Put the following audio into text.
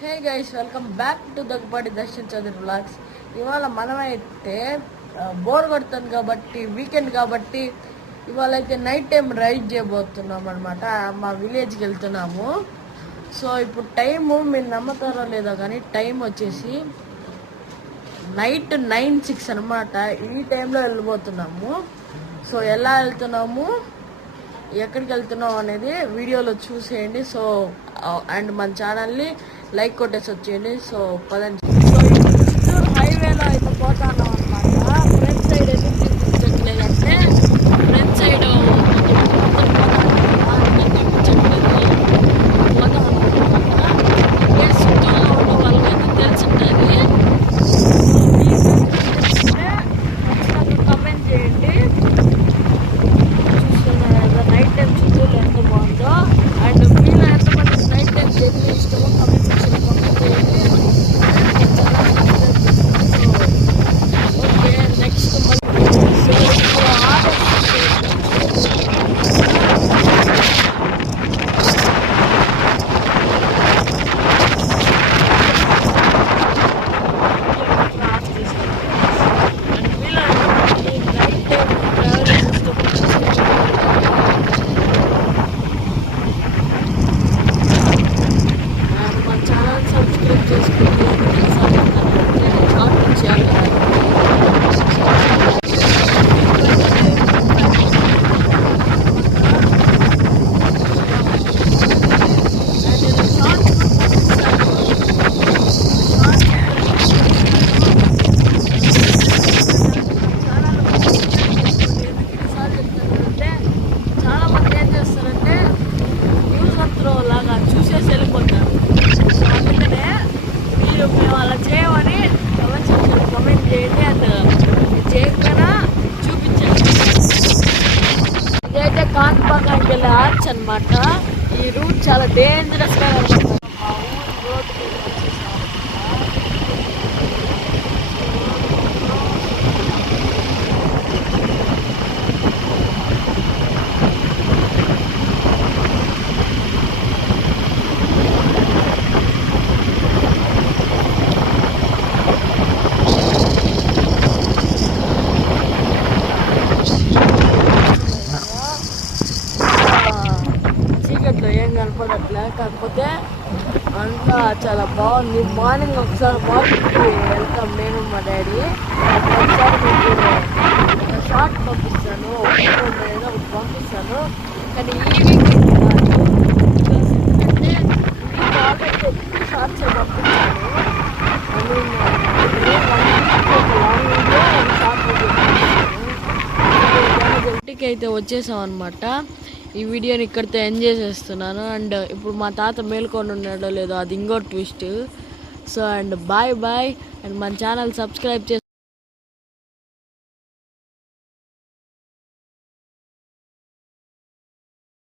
Hey guys, welcome back to Daggupati Darshan Chowdary vlogs. ఇవాళ మనమైతే bore కొడుతుంది కాబట్టి, వీకెండ్ కాబట్టి ఇవాళ అయితే నైట్ టైం రైడ్ చేయబోతున్నాం అనమాట. మా విలేజ్కి వెళ్తున్నాము. సో ఇప్పుడు టైము మీరు నమ్ముతారో లేదో కానీ టైం వచ్చేసి నైట్ 9:06 అనమాట. ఈ టైంలో వెళ్ళిపోతున్నాము. సో ఎలా వెళ్తున్నాము, ఎక్కడికి వెళ్తున్నాం అనేది వీడియోలో చూసేయండి. సో అండ్ మన ఛానల్ని లైక్ కొట్టేసి వచ్చేయండి. సో పదండి. సో చిత్తూరు హైవేలో అయితే పోతాను అనమాట. ఫ్రంట్ సైడ్ ఎందుకు చూపించట్లేదంటే ఫ్రంట్ సైడ్ పోతాం అనమాట. చిత్తూరులో ఉన్న వాళ్ళకైతే తెలిసింటుంది. కమెంట్ చేయండి. నైట్ టైం చిత్తూరులో ఎంత బాగుందో అండ్ మీలో ఎంతమంది నైట్ టైం జర్నీ ఇష్టమో కమెంట్ సెక్షన్లో కామెంట్ చేయండి. ఓకే, నెక్స్ట్ చూసేసి వెళ్ళిపోతారు. సో అందుకనే మీరు మేము అలా చేయమని కమెంట్ సెక్షన్లో కమెంట్ చేయండి. అండ్ చేయకపోయినా చూపించండి. ఇదైతే కాన్పాకానికి వెళ్ళే ఆర్చ్ అనమాట. ఈ రూట్ చాలా డేంజరస్గా కనిపిస్తుంది. మా ఊరు రోడ్డు వచ్చేసాం. చీకట్లో ఏం కనపడట్లే, కాకపోతే అంతా చాలా బాగుంది. మార్నింగ్ ఒకసారి మార్నింగ్కి వెళ్తాం నేను మా డాడీ. ఒకసారి మీకు ఒక షార్ట్ పంపిస్తాను, ఏదో ఒకటి పంపిస్తాను. కానీ ఈవినింగ్ ఎందుకంటే ఆల్రెడీ షార్ట్స్ పంపించాను. ఇంటికి అయితే వచ్చేసాం అనమాట. ఈ వీడియోని ఇక్కడితో ఎంజాయ్ చేస్తున్నాను. అండ్ ఇప్పుడు మా తాత మేల్కొని ఉన్నాడో లేదో అది ఇంకో twist. So and bye and మన ఛానల్ సబ్స్క్రైబ్ చేసి